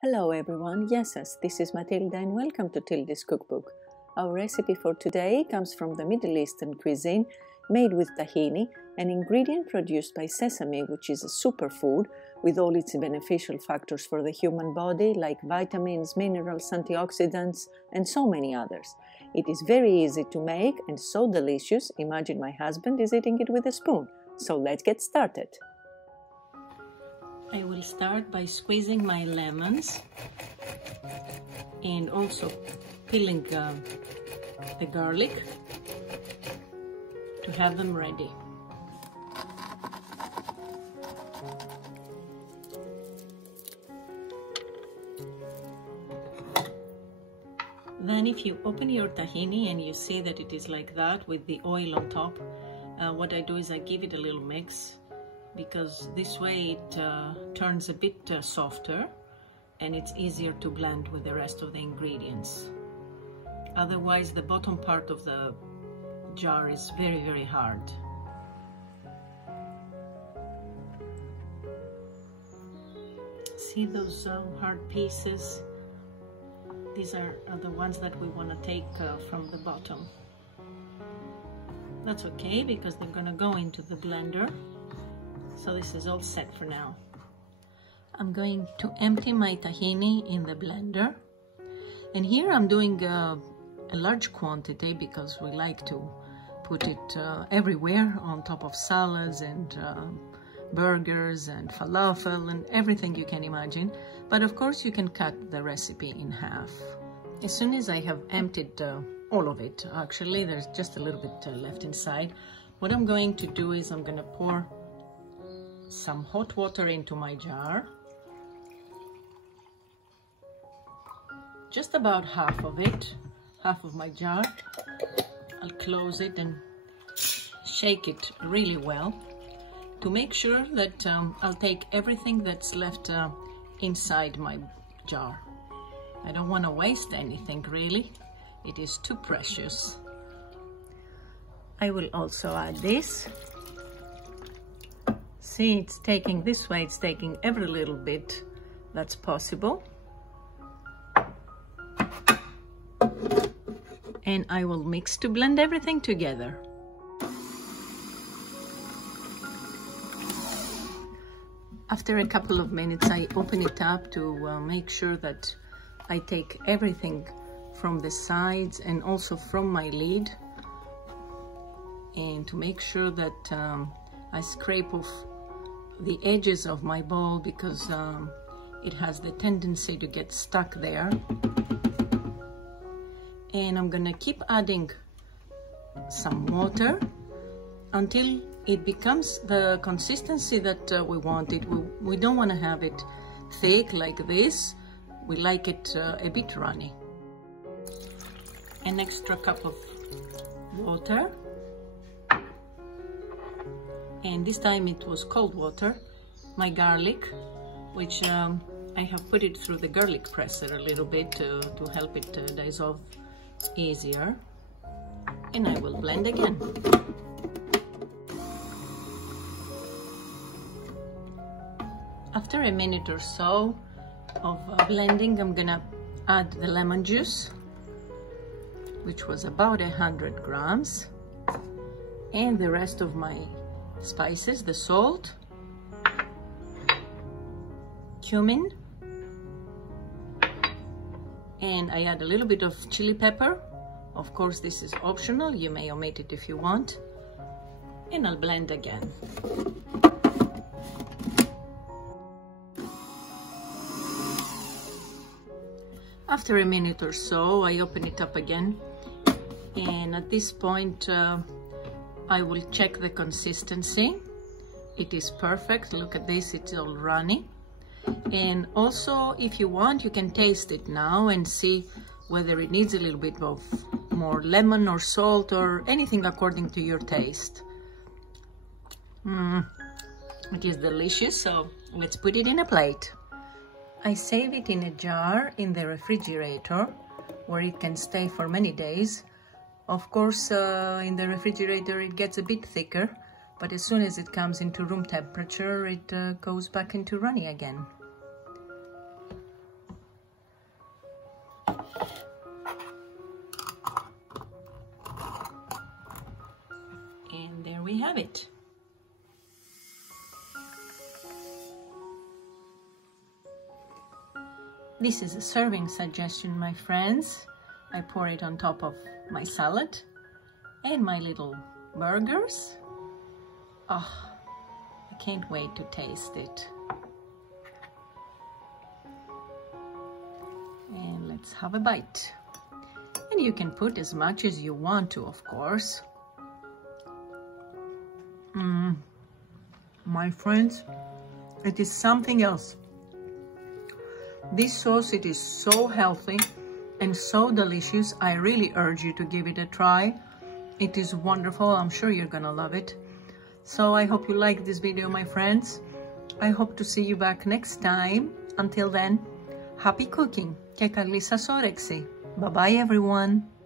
Hello everyone, yes, this is Matilda and welcome to Tilda's Cookbook. Our recipe for today comes from the Middle Eastern cuisine, made with tahini, an ingredient produced by sesame, which is a superfood with all its beneficial factors for the human body like vitamins, minerals, antioxidants and so many others. It is very easy to make and so delicious, imagine my husband is eating it with a spoon. So let's get started. I will start by squeezing my lemons and also peeling the garlic to have them ready. Then if you open your tahini and you see that it is like that with the oil on top, what I do is I give it a little mix, because this way it turns a bit softer and it's easier to blend with the rest of the ingredients. Otherwise the bottom part of the jar is very hard. See those hard pieces? These are the ones that we want to take from the bottom. That's okay because they're going to go into the blender. So this is all set for now. I'm going to empty my tahini in the blender. And here I'm doing a large quantity because we like to put it everywhere on top of salads and burgers and falafel and everything you can imagine. But of course you can cut the recipe in half. As soon as I have emptied all of it, actually there's just a little bit left inside, what I'm going to do is I'm going to pour some hot water into my jar, just about half of it, half of my jar. I'll close it and shake it really well to make sure that I'll take everything that's left inside my jar. I don't want to waste anything really, it is too precious. I will also add this. See, it's taking this way, it's taking every little bit that's possible. And I will mix to blend everything together. After a couple of minutes, I open it up to make sure that I take everything from the sides and also from my lid. And to make sure that I scrape off the edges of my bowl because it has the tendency to get stuck there. And I'm gonna keep adding some water until it becomes the consistency that we want it. We don't want to have it thick like this. We like it a bit runny. An extra cup of water. And this time it was cold water. My garlic, which I have put it through the garlic presser a little bit to help it dissolve easier. And I will blend again. After a minute or so of blending, I'm gonna add the lemon juice, which was about 100 grams, and the rest of my spices, the salt, cumin, and I add a little bit of chili pepper. Of course, this is optional, you may omit it if you want, and I'll blend again. After a minute or so, I open it up again, and at this point I will check the consistency. It is perfect. Look at this, it's all runny. And also, if you want, you can taste it now and see whether it needs a little bit of more lemon or salt or anything according to your taste. It is delicious, so let's put it in a plate. I save it in a jar in the refrigerator where it can stay for many days. Of course, in the refrigerator it gets a bit thicker, but as soon as it comes into room temperature, it goes back into runny again. have it. This is a serving suggestion, my friends. I pour it on top of my salad and my little burgers. Oh, I can't wait to taste it. And let's have a bite. And you can put as much as you want to, of course. My friends, it is something else. This sauce, it is so healthy and so delicious. I really urge you to give it a try. It is wonderful. I'm sure you're gonna love it. So I hope you liked this video, my friends. I hope to see you back next time. Until then, happy cooking και καλή σας όρεξη. Bye bye everyone.